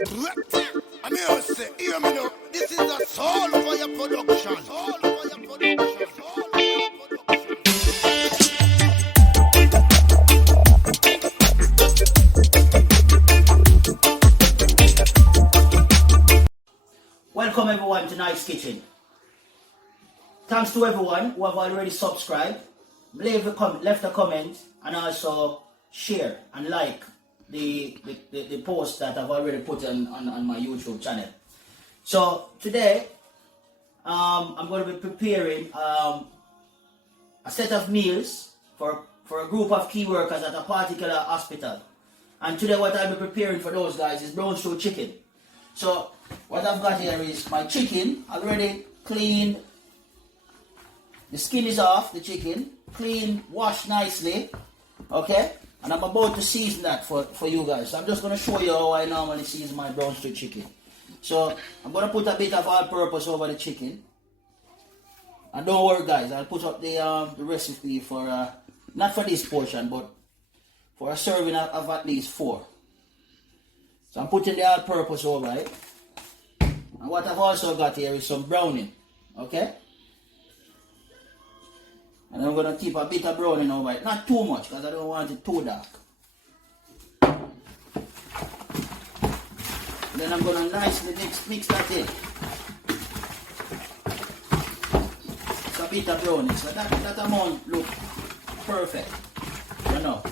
I mean, I say, hear me now. This is a soul fire production. Soul fire production. Soul fire production. Welcome everyone to Night's Kitchen. Thanks to everyone who have already subscribed, left a comment, and also share and like the post that I've already put on my YouTube channel. So today, I'm going to be preparing a set of meals for a group of key workers at a particular hospital. And today what I'll be preparing for those guys is brown stew chicken. So what I've got here is my chicken already cleaned. The skin is off the chicken, clean, washed nicely, okay? And I'm about to season that for you guys. So I'm just going to show you how I normally season my brown stew chicken. So I'm going to put a bit of all-purpose over the chicken. And don't worry guys, I'll put up the recipe for, not for this portion, but for a serving of at least 4. So I'm putting the all-purpose over it. And what I've also got here is some browning, okay? And I'm going to keep a bit of browning over it. Not too much, because I don't want it too dark. Then I'm going to nicely mix that in. It's a bit of browning, so that amount look perfect, you know.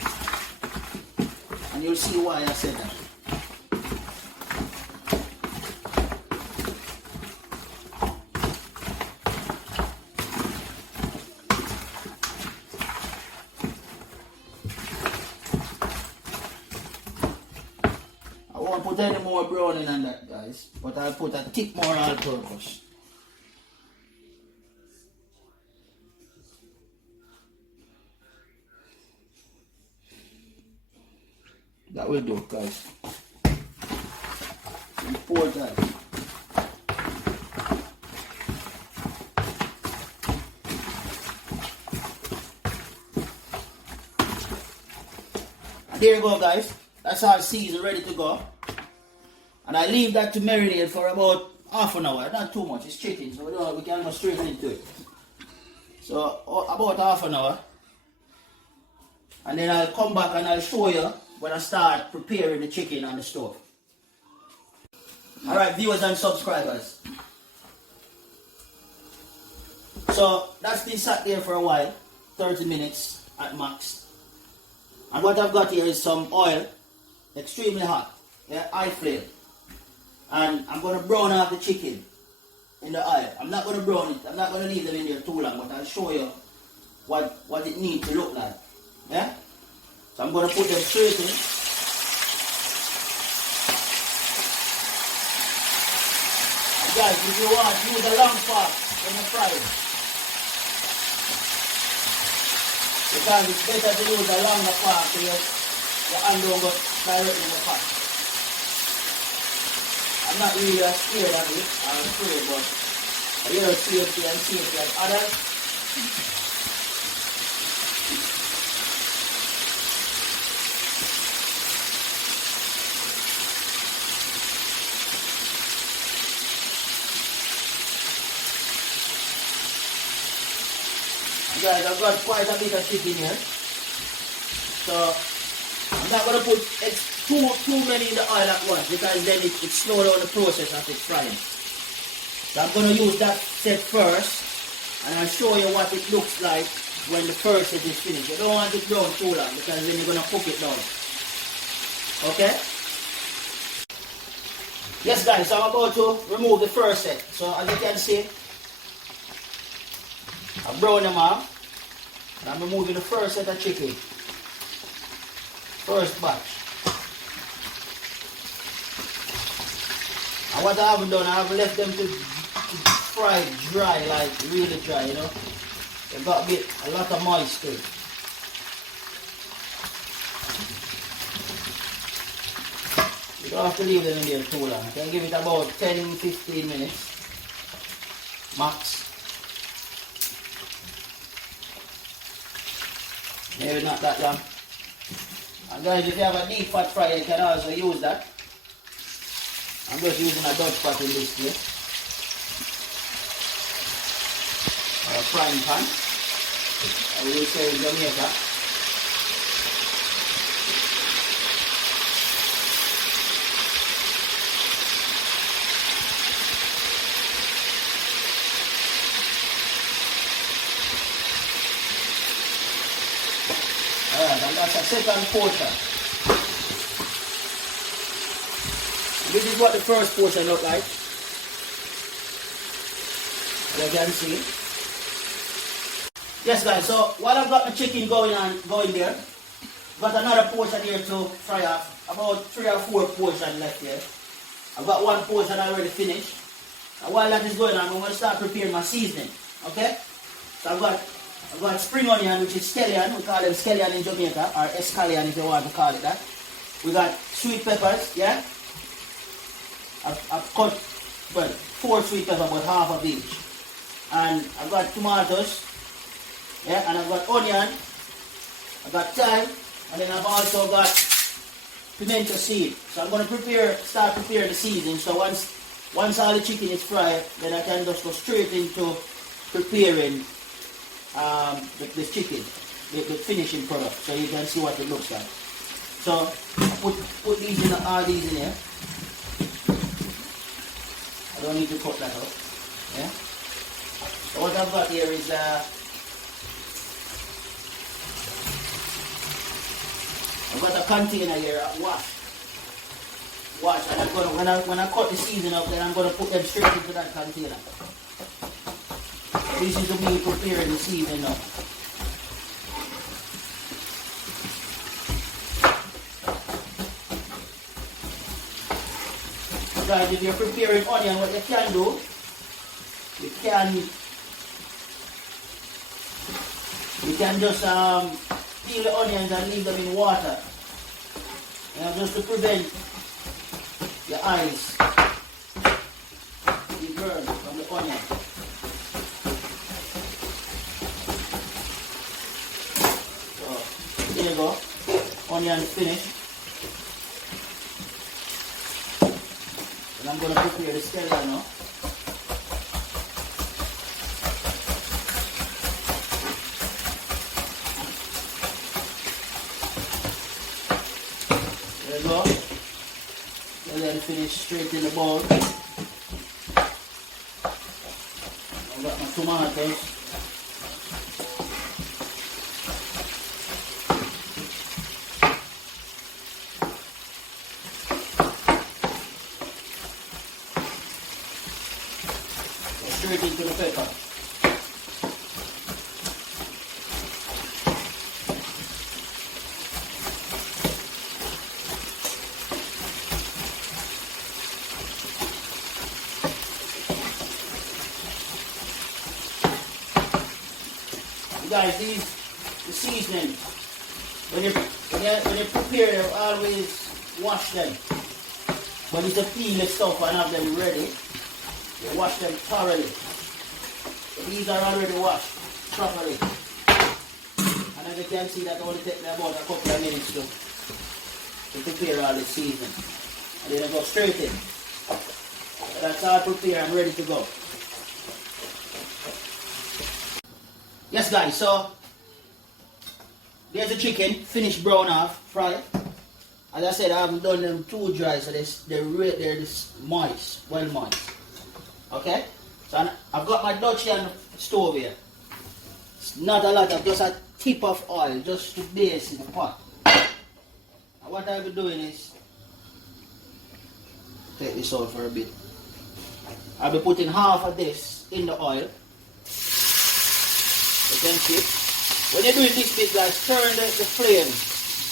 And you'll see why I said that. I won't put any more browning on that guys, but I'll put a tick more all-purpose. That will do guys. And pour that. And there you go guys. That's all seasoned, ready to go. And I leave that to marinate for about half an hour. Not too much, it's chicken, so we can go straight into it. So about half an hour. And then I'll come back and I'll show you when I start preparing the chicken on the stove. Alright, viewers and subscribers. So that's been sat there for a while, 30 minutes at max. And what I've got here is some oil, extremely hot, yeah, high flame. And I'm going to brown out the chicken in the oil. I'm not going to brown it, I'm not going to leave them in there too long, but I'll show you what it needs to look like. Yeah? So I'm going to put them straight in. And guys, if you want, use a long fork when you fry it. Because it's better to use a longer fork so your hand don't go directly in the pot. I'm not really scared of it, I'm afraid, but you know, safety and safety as others. Guys, I've got quite a bit of chicken here, so I'm not going to put too many in the oil at once, because then it slows down the process of it frying. So I'm going to use that set first, and I'll show you what it looks like when the first set is finished. You don't want it brown too long, because then you're going to cook it down. Okay? Yes guys, so I'm about to remove the first set. So as you can see, I've browned them off, and I'm removing the first set of chicken. First batch. And what I haven't done, I have left them to fry dry, like really dry, you know. They've got a lot of moisture. You don't have to leave them in there too long. You can give it about 10-15 minutes max. Maybe not that long. And guys, if you have a deep fat fryer, you can also use that. I'm just using a Dutch pot in this case, or a frying pan, as we say in Jamaica. Alright, and that's a second portion. This is what the first portion looked like. You can see. Yes guys, so while I've got the chicken going there, got another portion here to fry off. About 3 or 4 portions left here. I've got 1 portion already finished. And while that is going on, I'm going to start preparing my seasoning. Okay? So I've got spring onion, which is scallion. We call them scallion in Jamaica, or escallion if you want to call it that. We got sweet peppers, yeah? I've cut, well, 4 sweet peppers, about half of each. And I've got tomatoes, yeah, and I've got onion, I've got thyme, and then I've also got pimento seed. So I'm going to start preparing the seasoning. So once all the chicken is fried, then I can just go straight into preparing the chicken, the finishing product. So you can see what it looks like. So put these in, all these in here. I don't need to cut that out. Yeah. So what I've got here is I've got a container here, wash, and I'm gonna when I cut the seasoning up, then I'm gonna put them straight into that container. This is me preparing the seasoning now. Guys, if you're preparing onion, what you can do, you can just peel the onions and leave them in water, just to prevent your eyes being burned from the onion. So there you go, onion is finished. And I'm going to prepare the scallion now. There you go. And then finish straight in the bowl. I've got my tomatoes. Straight into the pepper. Guys, the seasoning, when you prepare them, always wash them. When it's a peel and stuff and have them ready, you wash them thoroughly. So these are already washed properly. And as you can see, that only takes me about a couple of minutes to prepare all the seasoning. And then I go straight in. So that's all prepared and ready to go. Yes guys, so there's the chicken, finished brown off, fried. As I said, I haven't done them too dry, so they're this moist, well moist. Okay, so I've got my Dutchian stove here. It's not a lot, of just a tip of oil, just to base in the pot. And what I'll be doing is, take this out for a bit. I'll be putting half of this in the oil. You can see, when you're doing this bit, guys, turn the flame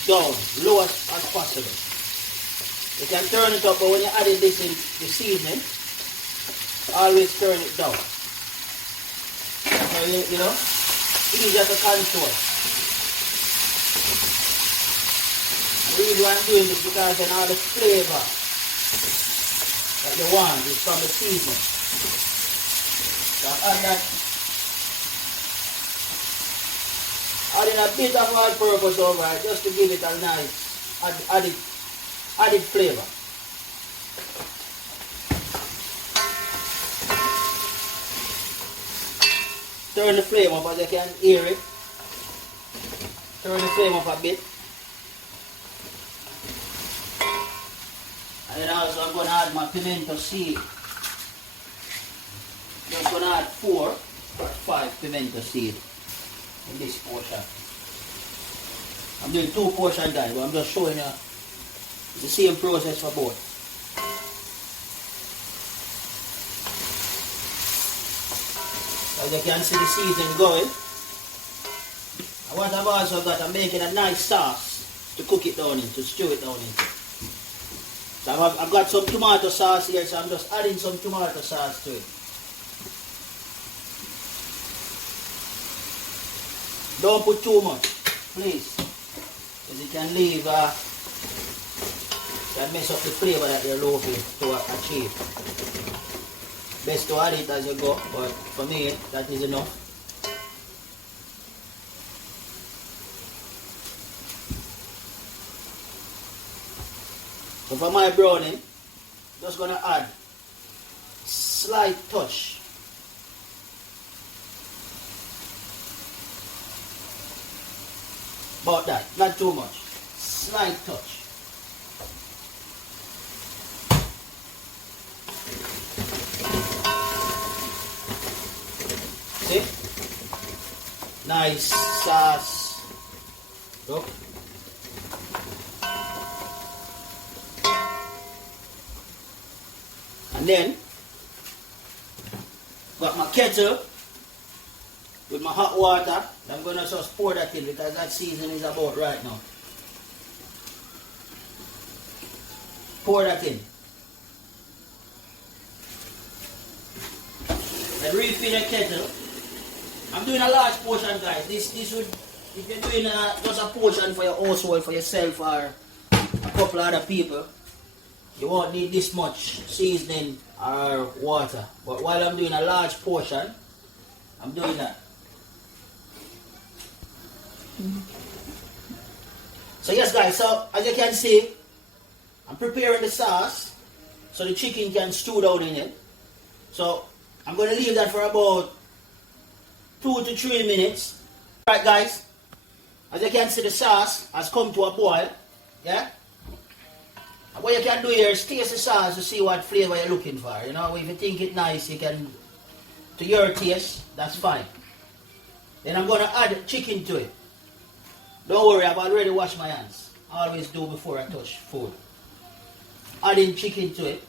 down, low as possible. You can turn it up, but when you're adding this in the seasoning, always turn it down. So you know, easy to control. The reason why I'm doing this because then all the flavor that you want is from the seasoning. So add that. Adding a bit of all-purpose over it just to give it a nice added flavor. turn the flame up as you can hear it. Turn the flame up a bit. And then also I'm going to add my pimento seed. Just going to add 4 or 5 pimento seed in this portion. I'm doing 2 portions, guys, but I'm just showing you it's the same process for both. As you can see the seasoning going. And what I've also got, I'm making a nice sauce to cook it down in, to stew it down in. So I've got some tomato sauce here, so I'm just adding some tomato sauce to it. Don't put too much, please, because it can leave, can mess up the flavor that you're looking to achieve. Best to add it as you go, but for me, that is enough. So for my browning, just gonna add slight touch. About that, not too much. Slight touch. See? Nice sauce. Look. And then, got my kettle with my hot water. I'm going to just pour that in because that season is about right now. Pour that in. And refill the kettle. I'm doing a large portion, guys. This would, if you're doing just a portion for your household, for yourself or a couple other people, you won't need this much seasoning or water. But while I'm doing a large portion, I'm doing that. So yes, guys, so as you can see, I'm preparing the sauce so the chicken can stew down in it. So I'm going to leave that for about 2 to 3 minutes. Alright, guys, as you can see, the sauce has come to a boil. Yeah? And what you can do here is taste the sauce to see what flavor you're looking for. You know, if you think it's nice, you can, to your taste, that's fine. Then I'm going to add chicken to it. Don't worry, I've already washed my hands. I always do before I touch food. Adding chicken to it.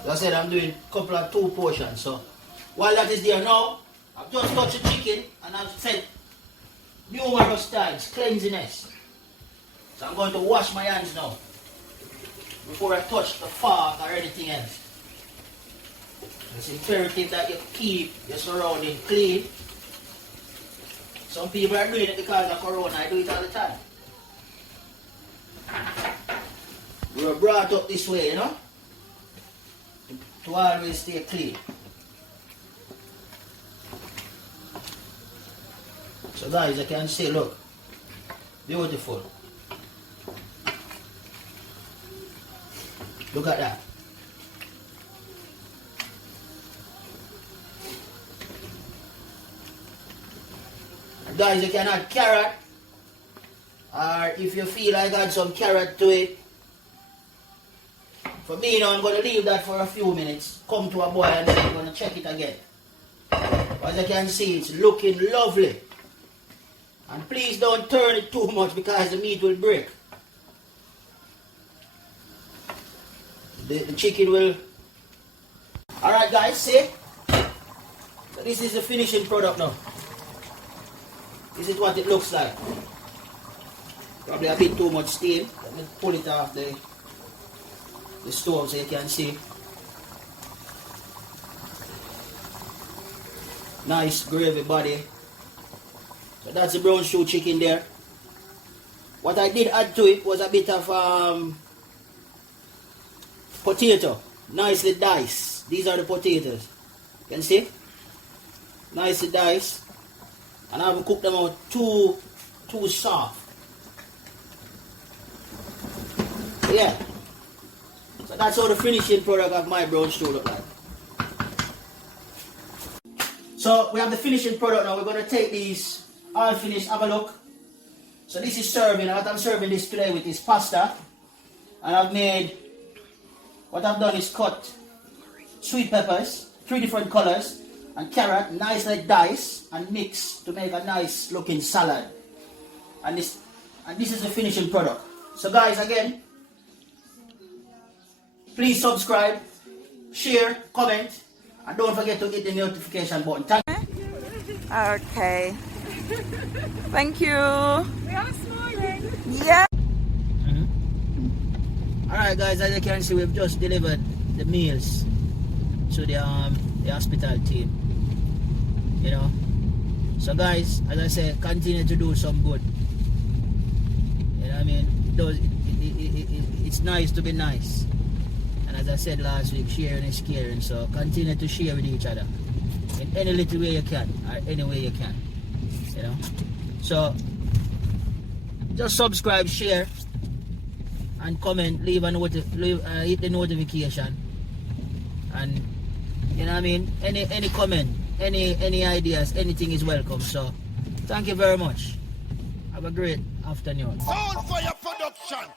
As I said, I'm doing a couple of 2 portions. So while that is there now, I've just touched the chicken and I've said numerous times, cleanliness. So I'm going to wash my hands now before I touch the fork or anything else. It's imperative that you keep your surroundings clean. Some people are doing it because of Corona. I do it all the time. We were brought up this way, you know, to always stay clean. So guys, you can see, look, beautiful. Look at that. And guys, you can add carrot, or if you feel like add some carrot to it. For me, now I'm going to leave that for a few minutes, come to a boil, and then I'm going to check it again. As you can see, it's looking lovely. And please don't turn it too much because the meat will break. The chicken will. Alright guys, see? So this is the finishing product now. This is what it looks like. Probably a bit too much steam. Let me pull it off the stove so you can see. Nice gravy body. So that's the brown stew chicken there. What I did add to it was a bit of potato, nicely diced. These are the potatoes. You can see? Nicely diced. And I will cook them out 2 too soft. Yeah. So that's how the finishing product of my brown stew look like. So we have the finishing product now. We're going to take these all finished. Have a look. So this is serving. And what I'm serving this today with is pasta. And I've made, what I've done is cut sweet peppers, 3 different colors, and carrot, nicely diced and mixed to make a nice looking salad. And this is the finishing product. So guys, again, please subscribe, share, comment, and don't forget to hit the notification button. Thank you. Okay. Thank you. We are smiling. Yeah. Alright guys, as you can see, we've just delivered the meals to the hospital team. You know. So guys, as I said, continue to do some good. You know what I mean? It's nice to be nice. And as I said last week, sharing is caring. So continue to share with each other in any little way you can, or any way you can. You know. So just subscribe, share, and comment. Hit the notification. And you know what I mean. Any comment, any ideas, anything is welcome. So thank you very much. Have a great afternoon. Soul Fire Production.